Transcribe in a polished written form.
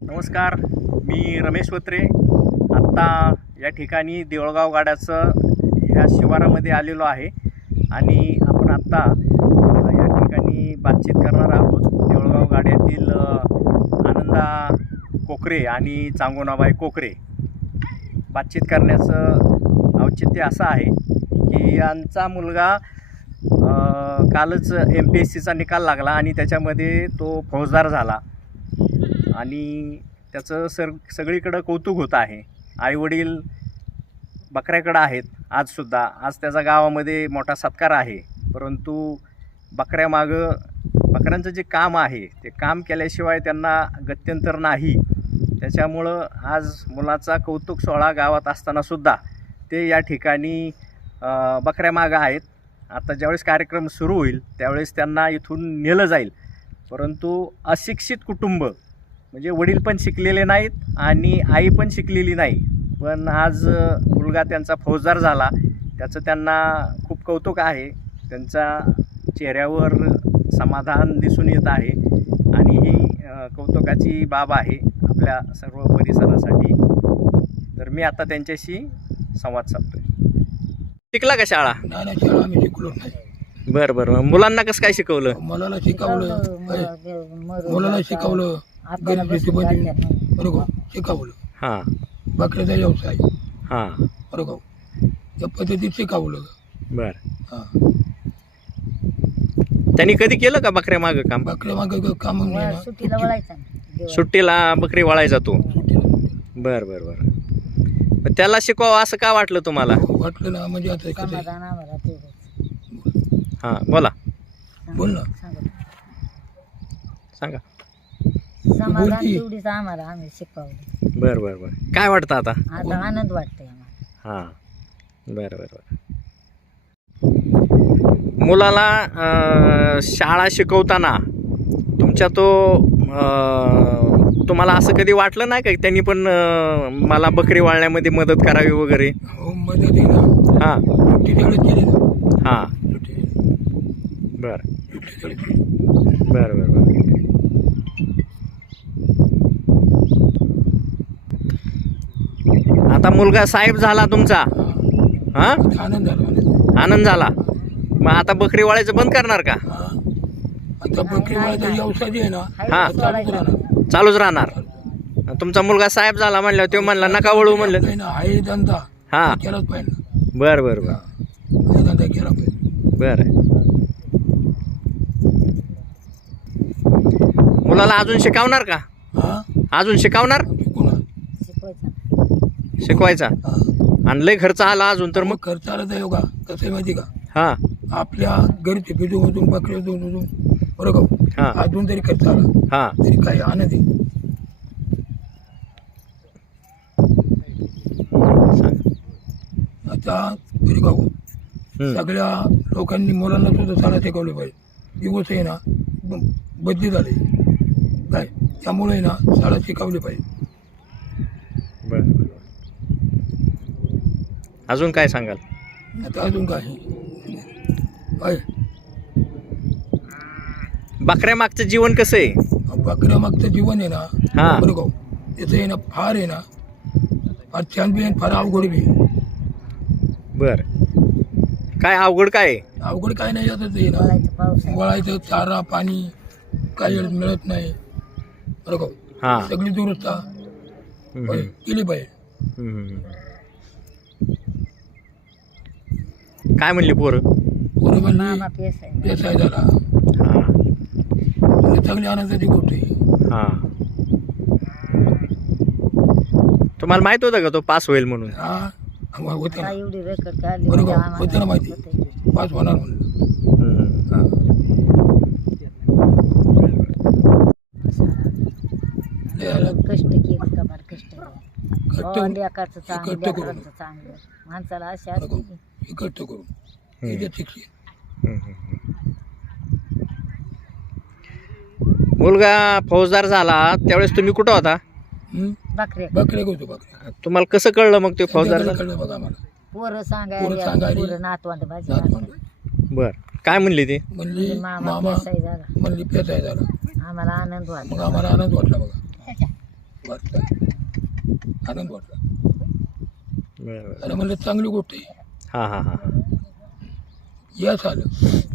नमस्कार, मी रमेश वत्रे. आत्ता या ठिकाणी देऊळगाव गाड्याचं ह्या शिवारामध्ये आलेलो आहे आणि आपण आत्ता या ठिकाणी बातचीत करणार आहोत. देऊळगाव गाड्यातील आनंदा कोकरे आणि चांगोनाबाई कोकरे. बातचीत करण्याचं औचित्य असं आहे की यांचा मुलगा कालच MPSCचा निकाल लागला आणि त्याच्यामध्ये तो फौजदार झाला आणि त्याचं सगळीकडं कौतुक होत आहे. आईवडील बकऱ्याकडं आहेत. आज त्याचा गावामध्ये मोठा सत्कार आहे. परंतु बकऱ्यांचं जे काम आहे ते काम केल्याशिवाय त्यांना गत्यंतर नाही. त्याच्यामुळं आज मुलाचा कौतुक सोहळा गावात असतानासुद्धा ते या ठिकाणी बकऱ्यामागं आहेत. आता ज्यावेळेस कार्यक्रम सुरू होईल त्यावेळेस त्यांना इथून नेलं जाईल. परंतु अशिक्षित कुटुंब म्हणजे वडील पण शिकलेले नाहीत आणि आई पण शिकलेली नाही, पण आज मुलगा त्यांचा फौजदार झाला. त्याचं त्यांना खूप कौतुक आहे. त्यांच्या चेहऱ्यावर समाधान दिसून येत आहे आणि ही कौतुकाची बाब आहे आपल्या सर्व परिसरासाठी. तर मी आता त्यांच्याशी संवाद साधतोय. शिकला का शाळा? नाही शाळा आम्ही शिकलो नाही. बरं. मुलांना कसं काय शिकवलं? मुलाला शिकवलं गणपतीमध्ये बरोबर शिकवलं. हां, बकऱ्याचा व्यवसाय हां, बरोबर त्या पद्धतीत शिकवलं. बरं. हां त्यांनी कधी केलं का बकऱ्या मागं काम? बकऱ्या मागं काम सुट्टीला बकरी वळायचा तू? बरं. त्याला शिकवावं असं का वाटलं तुम्हाला? वाटलं ना म्हणजे आता कसं हां, बोला, बोल ना सांगा. समाधान तेवढीच आम्हाला आम्ही शिकवलं. बरं. काय वाटतं आता? आता आनंद वाटतोय आम्हाला. हां, बरं. मुलाला शाळा शिकवताना तुम्हाला असं कधी वाटलं नाही का त्यांनी पण मला बकरी वाळण्यामध्ये मदत करावी वगैरे? हो मदत आहे ना. हां, सुट्टी तेवढीच केली ना. हां, बरं. आता मुलगा साहेब झाला तुमचा? हां, आनंद झाला. आनंद झाला. मग आता बकरी वाळायचं बंद करणार का? आता बकरी वाळायचा व्यवसाय जे आहे ना हां, चालूच राहणार. चालूच राहणार. तुमचा मुलगा साहेब झाला म्हणलं, तो म्हणला नका वळू म्हणलं. नाही ना, आहे धंदा हां, केलाच पाहिजे ना. बरं. आहे धंदा केला पाहिजे. बरं. मुलाला अजून शिकवणार का? हा अजून शिकवणार? शिकवायचं. शिकवायचा? हा आणि लय खर्च आला अजून तर मग? खर्च आला तर योगा कसं आहे माहिती का, हां, आपल्या घरचे पिजूमधून बकऱ्यातून बरोबर हां, अजून तरी खर्च आला हां, तरी काही आनंद आहे. आता तरी गाव सगळ्या लोकांनी मुलांना सुद्धा शाळा शिकवली पाहिजे. दिवस आहे ना बदली झाले काय, त्यामुळे आहे ना शाळा शिकवली पाहिजे. बरं. अजून काय सांगाल? आता अजून काय बकऱ्या मागचं जीवन कसं आहे? बकऱ्या मागचं जीवन आहे ना हां, बरं गाव त्याचं आहे ना फार आहे ना फार छान बी आहे फार अवघड बी आहे. बरं. काय अवघड काय आहे? अवघड काय नाही आता ते ना वळायचं पाऊस वळायचं चारा पाणी काही मिळत नाही बरं गाव. हां, सगळी दुरुस्ता केली पाहिजे. काय म्हणली पोरं? बरोबर मामा पेस आहे. व्यवसाय झाला हां, म्हणजे चांगली आनंदाची गोष्ट आहे. हां. तुम्हाला माहित होतं का तो पास होईल म्हणून? हा होते ना आता एवढी रेकॉर्ड काढली बरोबर, म्हणजे होतं ना माहिती. होतंय. पाच होणार म्हणलं. हम्म. कष्ट केली का फार कष्ट केलं. कष्ट लेकराचं चांगलं, कष्ट करून. लेकरांचं चांगलं. माणसाला अशी असते की इकट्ठ करून त्याच्यात शिक्षण मुलगा फौजदार झाला त्यावेळेस तुम्ही कुठं होता? बकऱ्या बकऱ्या करतो बकऱ्या. तुम्हाला कसं कळलं मग ते फौजदार झाला? कळलं बघा आम्हाला. पोरं सांगायला पोरं सांगायला. पोरं नातवंड भाजी नातवंड. बर, काय म्हणली ती? म्हणली मामा मामा पेसाई झाला. म्हणली पेसाय झाला. आम्हाला आनंद वाटला. मग आम्हाला आनंद वाटला बघा. वाटतं आनंद वाटला बरोबर. आणि म्हणलं चांगली गोष्ट आहे हां हां हां यश आलं